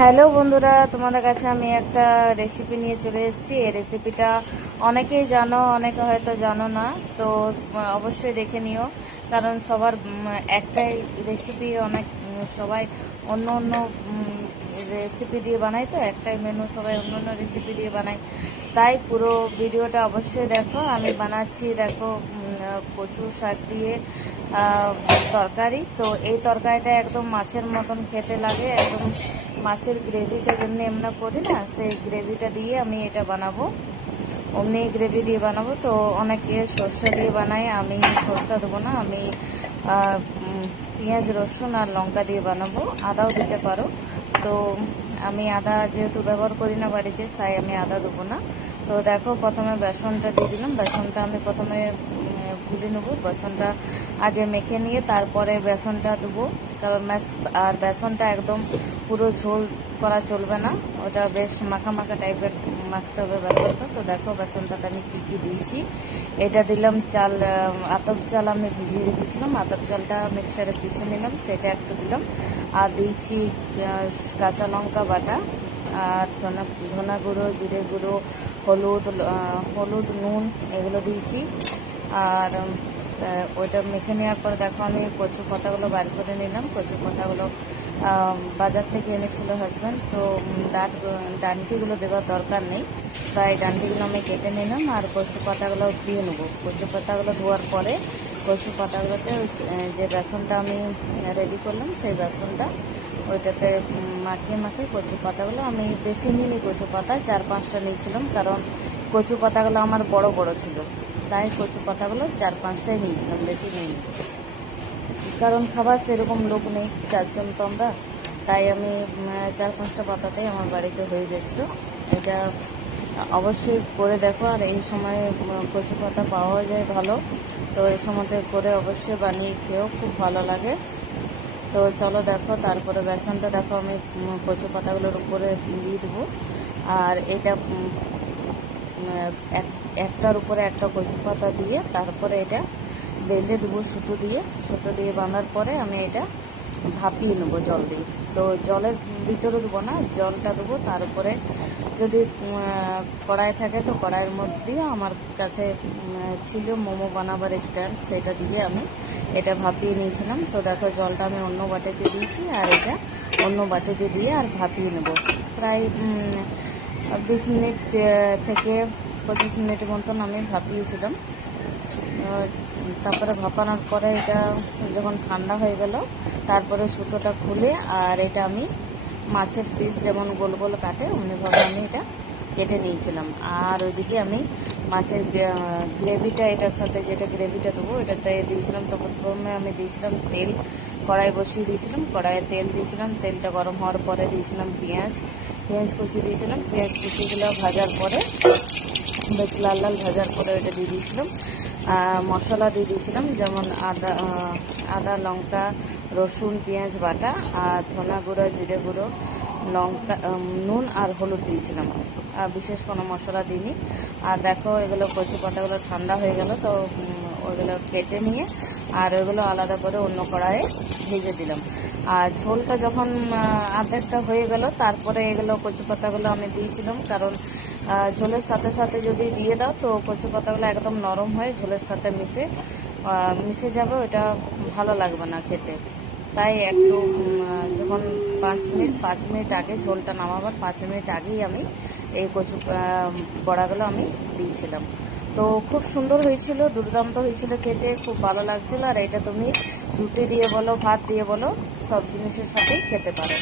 Hello বন্ধুরা, তোমাদের কাছে আমি একটা রেসিপি নিয়ে চলে এসেছি। এই রেসিপিটা অনেকেই জানো, অনেকে হয়তো জানো না, তো অবশ্যই দেখে নিও। কারণ সবার একটাই রেসিপি অনেক সবাই অন্য অন্য রেসিপি দিয়ে বানায় তো, একটাই মেনু সবাই অন্য অন্য রেসিপি দিয়ে বানায়। তাই পুরো ভিডিওটা অবশ্যই দেখো। আমি বানাচ্ছি, দেখো কচু শাক দিয়ে তরকারি। তো এই তরকারিটা একদম মাছের মতন খেতে লাগে, একদম মাছের গ্রেভিটা যেমনি আমরা করি না, সেই গ্রেভিটা দিয়ে আমি এটা বানাবো। অমনি গ্রেভি দিয়ে বানাবো। তো অনেকে সর্ষে দিয়ে বানাই আমি সরষা দেবো না, আমি পেঁয়াজ, রসুন আর লঙ্কা দিয়ে বানাবো। আদাও দিতে পারো। তো আমি আদা যেহেতু ব্যবহার করি না বাড়িতে, তাই আমি আদা দেবো না। তো দেখো, প্রথমে বেসনটা দিয়ে দিলাম। বেসনটা আমি প্রথমে গুলে নেব, বেসনটা আগে মেখে নিয়ে তারপরে বেসনটা দেবো। কারণ আর বেসনটা একদম পুরো ঝোল করা চলবে না। ওটা বেশ মাখা মাখা টাইপের মাখতে হবে বেসনটা। তো দেখো বেসনটাতে আমি কী কী দিয়েছি। এটা দিলাম চাল আতপ চাল আমি ভিজিয়ে রেখেছিলাম। আতপ চালটা মিক্সারে পিষে নিলাম, সেটা একটু দিলাম। আর দিয়েছি কাঁচা লঙ্কা বাটা আর ধনা ধনা গুঁড়ো, জিরে গুঁড়ো, হলুদ হলুদ, নুন, এগুলো দিয়েছি। আর ওইটা মেখে নেওয়ার পরে দেখো আমি কচু পাতাগুলো বার করে নিলাম। কচু পাতাগুলো বাজার থেকে এনেছিল হাজব্যান্ড তো ডাট ডান্টিগুলো দেওয়ার দরকার নেই। তাই ডান্টিগুলো আমি কেটে নিলাম আর কচু পাতাগুলো ধুয়ে নেব। কচু পাতাগুলো ধোয়ার পরে কচু পাতাগুলোতে যে বেসনটা আমি রেডি করলাম, সেই বেসনটা ওইটাতে মাখিয়ে মাখিয়ে কচু পাতাগুলো আমি বেশি নিইনি, কচু পাতা চার পাঁচটা নিয়েছিলাম, কারণ কচু পাতাগুলো আমার বড় বড় ছিল। তাই কচু পাতাগুলো চার পাঁচটাই নিয়েছিলাম, বেশি নিইনি কারণ খাবার সেরকম লোক নেই, চারজন তো আমরা। তাই আমি চার পাঁচটা পাতাতেই আমার বাড়িতে হয়ে গেছিল। এটা অবশ্যই করে দেখো, আর এই সময় কচু পাতা পাওয়া যায় ভালো। তো এই সময়তে করে অবশ্যই বানিয়ে খেয়েও খুব ভালো লাগে। তো চলো দেখো, তারপরে বেসনটা দেখো আমি কচু পাতাগুলোর উপরে দিয়ে দেবো। আর এটা একটার উপরে একটা কচু পাতা দিয়ে, তারপরে এটা বেঁধে দেবো সুতো দিয়ে। সুতো দিয়ে বাঁধার পরে আমি এটা ভাপিয়ে নেব জল দিয়ে। তো জলের ভিতরে দেবো না, জলটা দেবো। তারপরে যদি কড়াই থাকে তো কড়াইয়ের মধ্যে দিয়ে আমার কাছে ছিল মোমো বানাবার স্ট্যান্ড, সেটা দিয়ে আমি এটা ভাপিয়ে নিয়েছিলাম। তো দেখো জলটা আমি অন্য বাটিতে দিয়েছি আর এটা অন্য বাটিতে দিয়ে আর ভাপিয়ে নেব। প্রায় বিশ মিনিট থেকে পঁচিশ মিনিটের মতন আমি ভাপিয়েছিলাম। তারপরে ভাপানোর পরে এটা যখন ঠান্ডা হয়ে গেল, তারপরে সুতোটা খুলে আর এটা আমি মাছের পিস যেমন গোল গোল কাটে অমনিভাবে আমি এটা কেটে নিয়েছিলাম। আর ওইদিকে আমি মাছের গ্রেভিটা, এটার সাথে যেটা গ্রেভিটা দেবো, এটাতে দিয়েছিলাম তো প্রথমে আমি দিয়েছিলাম তেল, কড়াই বসিয়ে দিয়েছিলাম, কড়াইয়ে তেল দিয়েছিলাম, তেলটা গরম হওয়ার পরে দিয়েছিলাম পেঁয়াজ পেঁয়াজ কুচি দিয়েছিলাম, পেঁয়াজ কুচিগুলো ভাজার পরে, বেশ লাল লাল ভাজার পরে এটা দিয়ে দিয়েছিলাম। মশলা দিয়ে দিয়েছিলাম, যেমন আদা আদা, লঙ্কা, রসুন, পেঁয়াজ বাটা, আর ধনা গুঁড়ো, জিরে গুঁড়ো লঙ্কা নুন আর হলুদ দিয়েছিলাম। আর বিশেষ কোনো মশলা দিইনি। আর দেখো, এগুলো কচু পাতাগুলো ঠান্ডা হয়ে গেল, তো ওইগুলো কেটে নিয়ে, আর ওইগুলো আলাদা করে অন্য কড়াইয়ে ভেজে দিলাম। আর ঝোলটা যখন আধেকটা হয়ে গেল, তারপরে এগুলো কচু পাতাগুলো আমি দিয়েছিলাম, কারণ ঝোলের সাথে সাথে যদি দিয়ে দাও, তো কচু পাতাগুলো একদম নরম হয়ে, ঝোলের সাথে মিশে মিশে যাবে ওটা ভালো লাগবে না খেতে। তাই একটু যখন পাঁচ মিনিট পাঁচ মিনিট আগে ঝোলটা নামাবার পাঁচ মিনিট আগেই আমি এই কচু বড়াগুলো আমি দিয়েছিলাম। তো খুব সুন্দর হয়েছিল, দুর্দান্ত হয়েছিল খেতে, খুব ভালো লাগছিল। আর এটা তুমি রুটি দিয়ে বলো, ভাত দিয়ে বলো, সব জিনিসের সাথেই খেতে পারো।